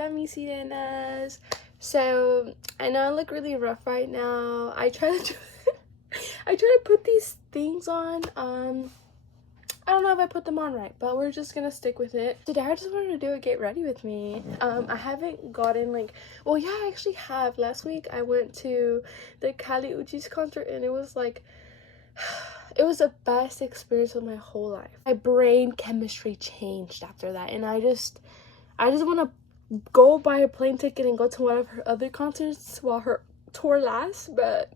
Hola mis sirenas. So I know I look really rough right now. I try to put these things on. I don't know if I put them on right, but we're just gonna stick with it. Today I just wanted to do a get ready with me. I haven't gotten well, yeah, I actually have. Last week I went to the Kali Uchis concert and it was like it was the best experience of my whole life. My brain chemistry changed after that, and I just want to go buy a plane ticket and go to one of her other concerts while her tour lasts, but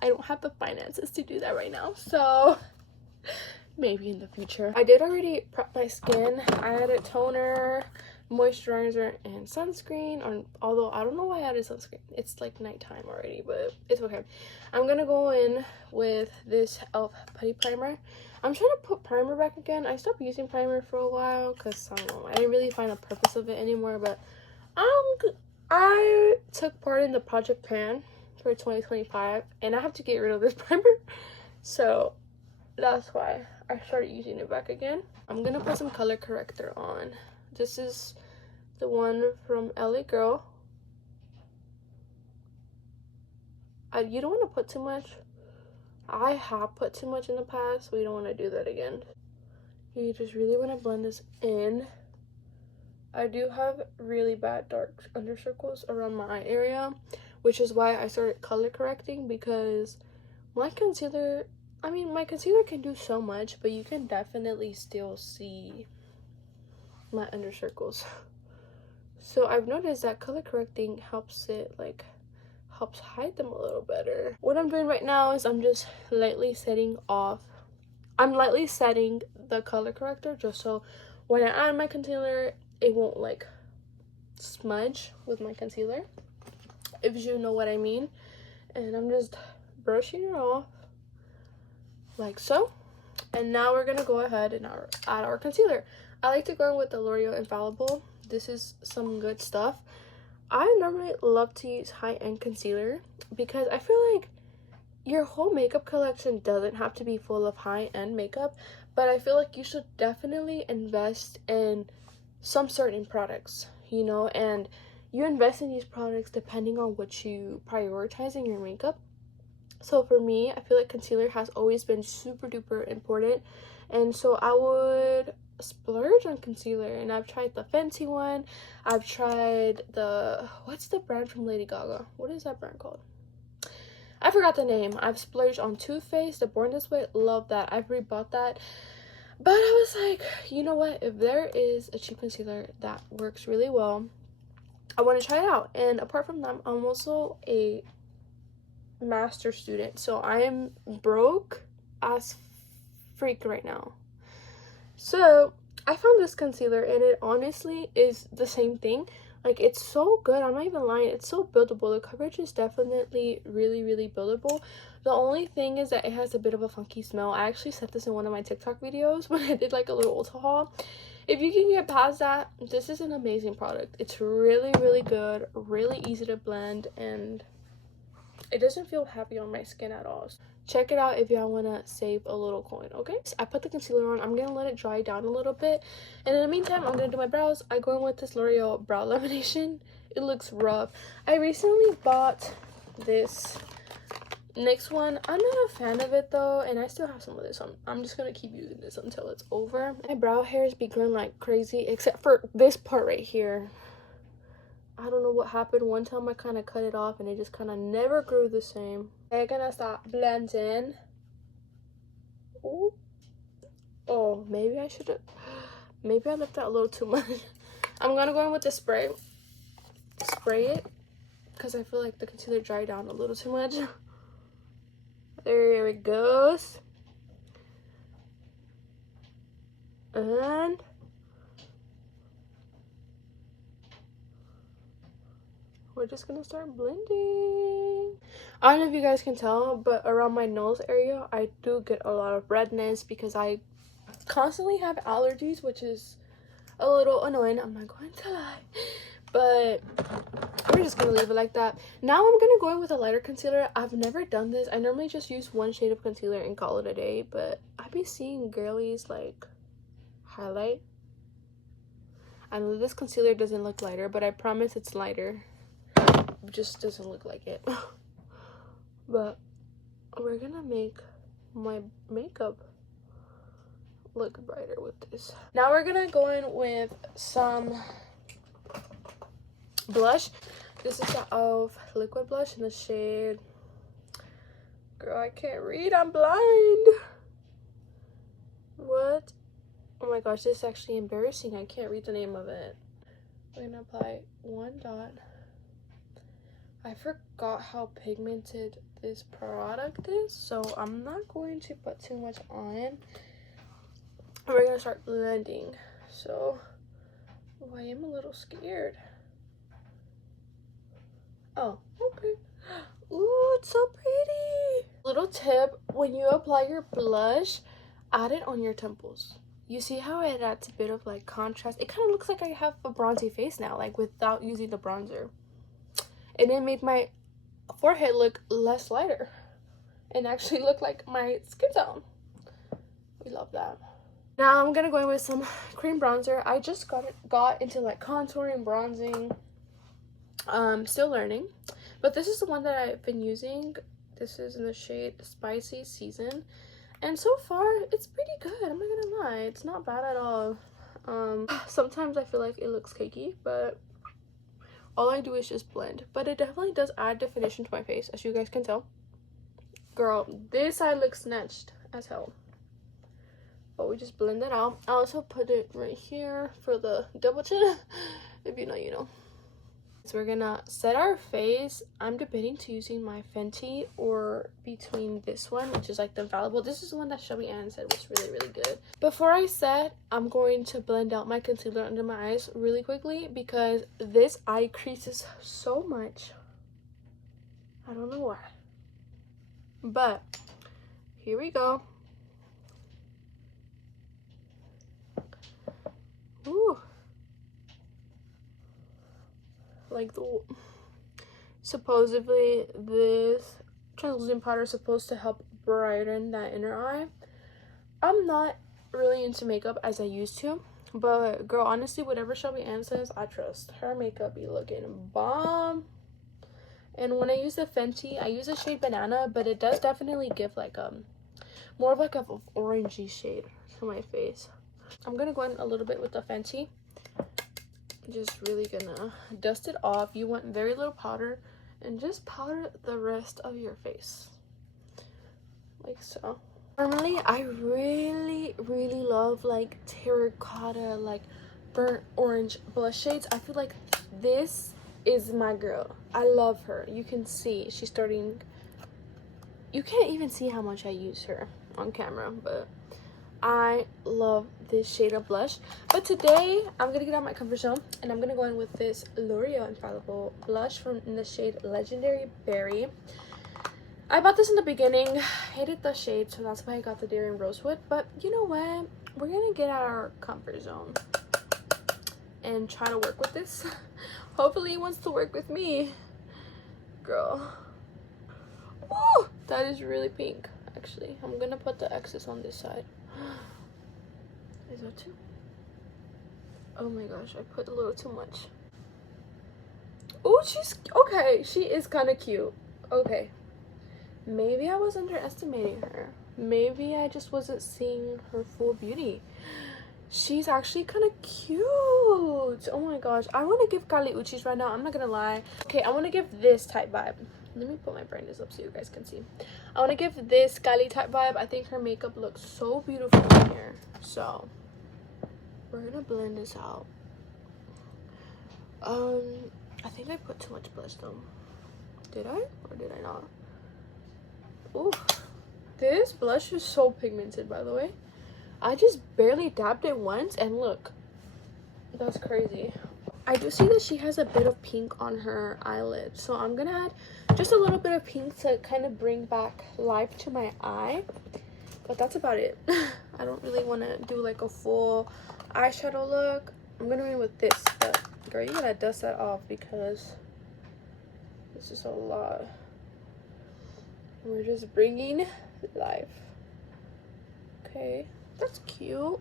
I don't have the finances to do that right now, so maybe in the future. I did already prep my skin. I added toner, moisturizer, and sunscreen, although I don't know why I added sunscreen. It's like nighttime already, but it's okay. I'm gonna go in with this e.l.f. putty primer. I'm trying to put primer back again. I stopped using primer for a while because I don't know, I didn't really find a purpose of it anymore, but I took part in the Project Pan for 2025 and I have to get rid of this primer, so that's why I started using it back again. I'm gonna put some color corrector on. This is the one from LA Girl. You don't want to put too much. I have put too much in the past, so we don't want to do that again. You just really want to blend this in. I do have really bad dark under circles around my eye area, which is why I started color correcting, because my concealer can do so much, but you can definitely still see my under circles. So I've noticed that color correcting helps hide them a little better. What I'm doing right now is I'm lightly setting the color corrector just so when I add my concealer it won't like smudge with my concealer, if you know what I mean. And I'm just brushing it off like so. And now we're gonna go ahead and add our concealer. I like to go in with the L'Oreal Infallible. This is some good stuff. I normally love to use high-end concealer because I feel like your whole makeup collection doesn't have to be full of high-end makeup, but I feel like you should definitely invest in some certain products, you know, and you invest in these products depending on what you prioritize in your makeup. So for me, I feel like concealer has always been super duper important, and so I would splurge on concealer. And I've tried the Fenty one. I've tried what's the brand from Lady Gaga? What is that brand called? I forgot the name. I've splurged on Too Faced, the Born This Way. Love that. I've rebought that. But I was like, you know what? If there is a cheap concealer that works really well, I want to try it out. And apart from that, I'm also a master student, so I am broke as freak right now. So I found this concealer and it honestly is the same thing. Like, it's so good. I'm not even lying. It's so buildable. The coverage is definitely really, really buildable. The only thing is that it has a bit of a funky smell. I actually said this in one of my TikTok videos when I did like a little Ulta haul. If you can get past that, this is an amazing product. It's really, really good, really easy to blend, and it doesn't feel heavy on my skin at all. Check it out if y'all want to save a little coin, okay? So I put the concealer on. I'm going to let it dry down a little bit. And in the meantime, I'm going to do my brows. I go in with this L'Oreal Brow Lamination. It looks rough. I recently bought this next one. I'm not a fan of it though, and I still have some of this, so I'm just going to keep using this until it's over. My brow hairs be growing like crazy, except for this part right here. I don't know what happened. One time I kind of cut it off and it just kind of never grew the same. I'm gonna start blending. Ooh. Oh, maybe I left that a little too much. I'm gonna go in with the spray it because I feel like the concealer dried down a little too much. There it goes. And we're just gonna start blending. I don't know if you guys can tell, but around my nose area I do get a lot of redness because I constantly have allergies, which is a little annoying. I'm not going to lie, but we're just gonna leave it like that. Now I'm gonna go in with a lighter concealer. I've never done this. I normally just use one shade of concealer and call it a day, but I be seeing girlies like highlight. I know this concealer doesn't look lighter, but I promise it's lighter. It just doesn't look like it. But we're gonna make my makeup look brighter with this. Now we're gonna go in with some blush. This is the e.l.f. liquid blush in the shade, girl, I can't read, I'm blind. What? Oh my gosh, this is actually embarrassing. I can't read the name of it. We're gonna apply one dot. I forgot how pigmented this product is, so I'm not going to put too much on. We're gonna start blending. So, oh, I am a little scared. Oh, okay. Ooh, it's so pretty. Little tip, when you apply your blush, add it on your temples. You see how it adds a bit of like contrast? It kind of looks like I have a bronzy face now, like without using the bronzer. And it made my forehead look less lighter and actually look like my skin tone. We love that. Now I'm gonna go in with some cream bronzer. I just got into like contouring, bronzing. Still learning, but this is the one that I've been using. This is in the shade Spicy Season, and so far it's pretty good. I'm not gonna lie, it's not bad at all. Sometimes I feel like it looks cakey, but all I do is just blend. But it definitely does add definition to my face, as you guys can tell. Girl, this side looks snatched as hell, but we just blend it out. I also put it right here for the double chin. If you know, you know. So we're gonna set our face. I'm debating to using my Fenty or between this one, which is like the Infallible. This is the one that Shelby Ann said was really, really good. Before I set, I'm going to blend out my concealer under my eyes really quickly because this eye creases so much. I don't know why. But here we go. Ooh. Like supposedly this translucent powder is supposed to help brighten that inner eye. I'm not really into makeup as I used to, but girl, honestly, whatever Shelby Ann says, I trust. Her makeup be looking bomb. And when I use the Fenty, I use the shade Banana, but it does definitely give like more of like a orangey shade to my face. I'm gonna go in a little bit with the Fenty. Just really gonna dust it off. You want very little powder and just powder the rest of your face like so. Normally I really love like terracotta, like burnt orange blush shades. I feel like this is my girl. I love her. You can see she's starting, you can't even see how much I use her on camera, but I love this shade of blush. But today I'm gonna get out of my comfort zone and I'm gonna go in with this L'Oreal Infallible blush in the shade Legendary Berry. I bought this in the beginning, hated the shade, so that's why I got the Daring Rosewood. But you know what, we're gonna get out of our comfort zone and try to work with this. Hopefully it wants to work with me, girl. Ooh, that is really pink. Actually, I'm gonna put the excess on this side. Is that too? Oh my gosh, I put a little too much. Oh, she's okay. She is kind of cute. Okay, maybe I was underestimating her. Maybe I just wasn't seeing her full beauty. She's actually kind of cute. Oh my gosh, I want to give Kali Uchis right now. I'm not gonna lie. Okay, I want to give this type vibe. Let me put my brightness up so you guys can see. I want to give this Kali type vibe. I think her makeup looks so beautiful in here. So we're gonna blend this out. I think I put too much blush though. Did I or did I not? Ooh, this blush is so pigmented, by the way. I just barely dabbed it once and look, that's crazy. I do see that she has a bit of pink on her eyelid, so I'm gonna add just a little bit of pink to kind of bring back life to my eye, but that's about it. I don't really want to do like a full eyeshadow look. I'm gonna go in with this, but girl, you gotta dust that off because this is a lot. We're just bringing life. Okay, that's cute.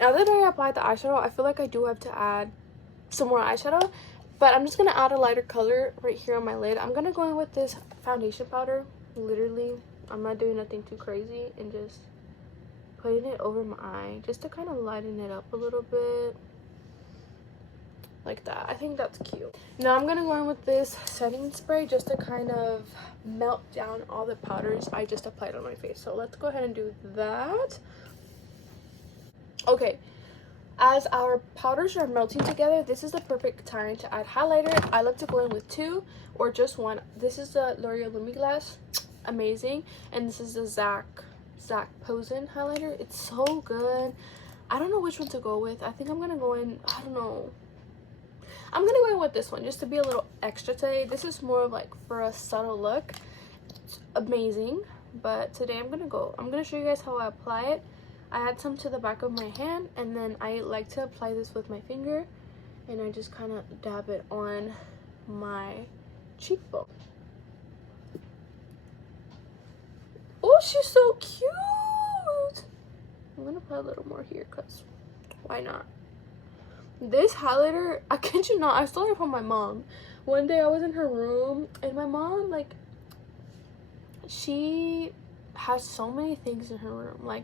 Now that I applied the eyeshadow, I feel like I do have to add some more eyeshadow, but I'm just gonna add a lighter color right here on my lid. I'm gonna go in with this foundation powder. Literally, I'm not doing nothing too crazy, and just putting it over my eye just to kind of lighten it up a little bit, like that. I think that's cute. Now I'm gonna go in with this setting spray just to kind of melt down all the powders I just applied on my face. So let's go ahead and do that. Okay, as our powders are melting together, this is the perfect time to add highlighter. I love to go in with 2 or just 1. This is the L'Oreal Lumi Glass, amazing, and this is the Zac Posen highlighter. It's so good. I don't know which one to go with. I think I'm gonna go in, I don't know, I'm gonna go in with this one just to be a little extra today. This is more of like for a subtle look. It's amazing, but today I'm gonna show you guys how I apply it. I add some to the back of my hand, and then I like to apply this with my finger, and I just kind of dab it on my cheekbone. Oh, she's so cute. I'm gonna put a little more here because why not? This highlighter, I kid you not, I stole it from my mom. One day I was in her room, and my mom, like, she has so many things in her room. Like,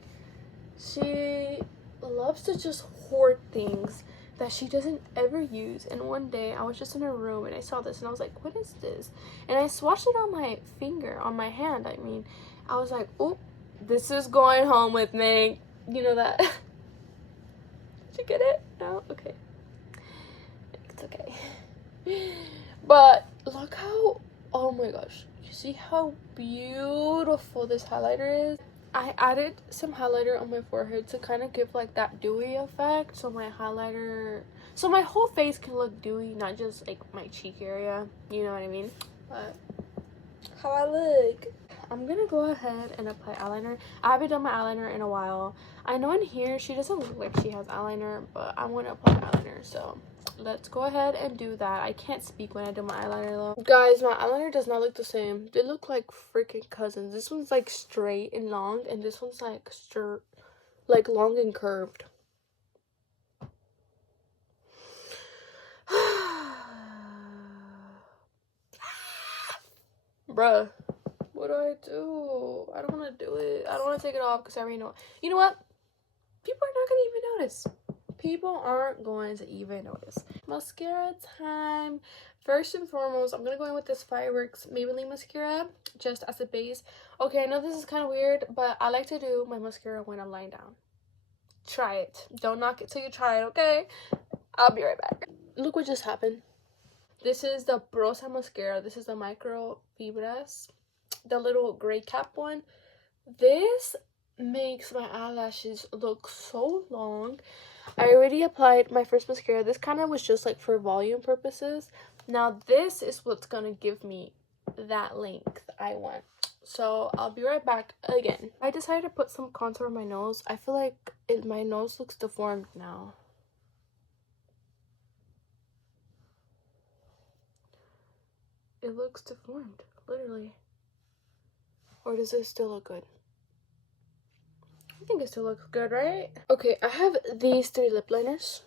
she loves to just hoard things that she doesn't ever use. And one day I was just in her room and I saw this and I was like, what is this? And I swatched it on my finger, on my hand. I mean, I was like, oh, this is going home with me. You know that? Did you get it? No? Okay. It's okay. But look how, oh my gosh, you see how beautiful this highlighter is? I added some highlighter on my forehead to kind of give like that dewy effect, so my whole face can look dewy, not just like my cheek area, you know what I mean? But how I look. I'm gonna go ahead and apply eyeliner. I haven't done my eyeliner in a while. I know in here she doesn't look like she has eyeliner, but I want to apply eyeliner, so let's go ahead and do that. I can't speak when I do my eyeliner though. Guys, my eyeliner does not look the same. They look like freaking cousins. This one's like straight and long, and this one's like like long and curved. Bruh, what do? I don't want to do it. I don't want to take it off because I already know. You know what? People are not going to even notice. People aren't going to even notice. Mascara time. First and foremost, I'm going to go in with this Fireworks Maybelline mascara just as a base. Okay, I know this is kind of weird, but I like to do my mascara when I'm lying down. Try it. Don't knock it till you try it, okay? I'll be right back. Look what just happened. This is the Brosa mascara. This is the Micro Fibras, the little gray cap one. This makes my eyelashes look so long. I already applied my first mascara. This kind of was just like for volume purposes. Now this is what's gonna give me that length I want. So I'll be right back again. I decided to put some contour on my nose. I feel like my nose looks deformed now. It looks deformed, literally. Or does it still look good? I think it still looks good, right? Okay, I have these 3 lip liners.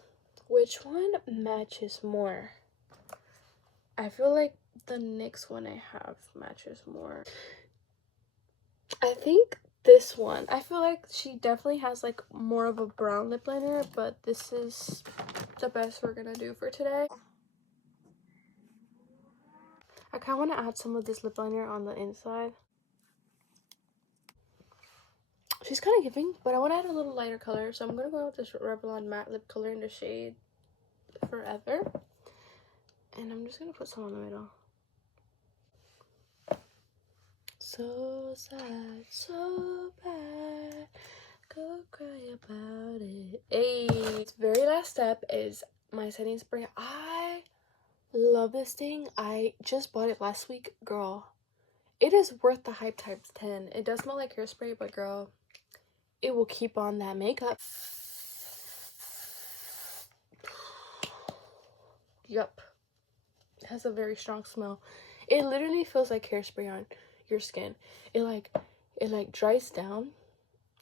Which one matches more? I feel like the next one I have matches more. I think this one. I feel like she definitely has like more of a brown lip liner, but this is the best we're gonna do for today. I kind of want to add some of this lip liner on the inside. She's kind of giving, but I want to add a little lighter color, so I'm going to go with this Revlon matte lip color in the shade Forever. And I'm just going to put some on the middle. So sad, so bad, go cry about it. Hey, the very last step is my setting spray. I love this thing. I just bought it last week. Girl, it is worth the hype times 10. It does smell like hairspray, but girl, it will keep on that makeup. Yup. It has a very strong smell. It literally feels like hairspray on your skin. It like dries down,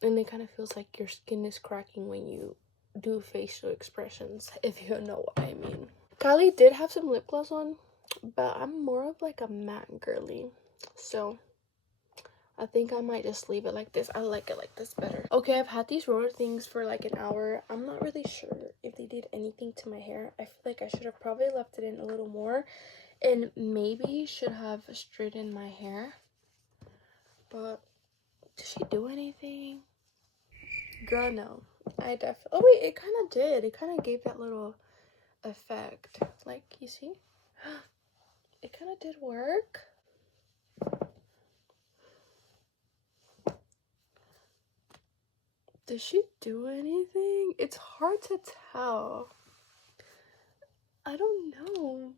and it kind of feels like your skin is cracking when you do facial expressions, if you know what I mean. Kylie did have some lip gloss on, but I'm more of like a matte girly, so I think I might just leave it like this. I like it like this better. Okay, I've had these roller things for like an hour. I'm not really sure if they did anything to my hair. I feel like I should have probably left it in a little more and maybe should have straightened my hair. But did she do anything? Girl, no. I definitely... Oh, wait, it kind of did. It kind of gave that little effect. Like, you see? It kind of did work. Did she do anything? It's hard to tell. I don't know.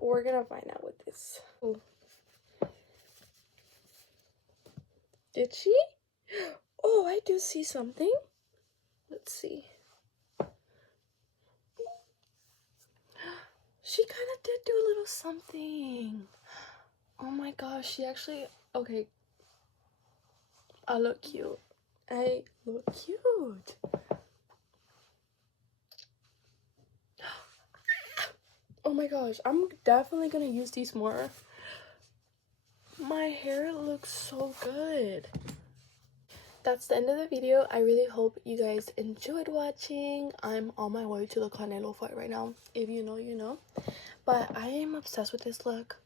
We're gonna find out with this. Ooh. Did she? Oh, I do see something. Let's see. She kind of did do a little something. Oh my gosh, she actually... Okay. I look cute. I look cute. Oh my gosh, I'm definitely gonna use these more. My hair looks so good. That's the end of the video. I really hope you guys enjoyed watching. I'm on my way to the Canelo fight right now. If you know, you know. But I am obsessed with this look.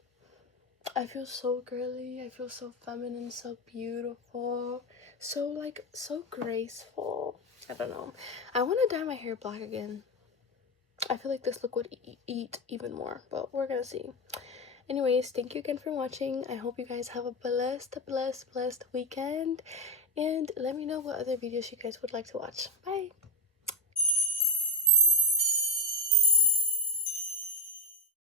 I feel so girly. I feel so feminine, so beautiful. So, like, so graceful. I don't know. I want to dye my hair black again. I feel like this look would eat even more. But we're going to see. Anyways, thank you again for watching. I hope you guys have a blessed weekend. And let me know what other videos you guys would like to watch. Bye!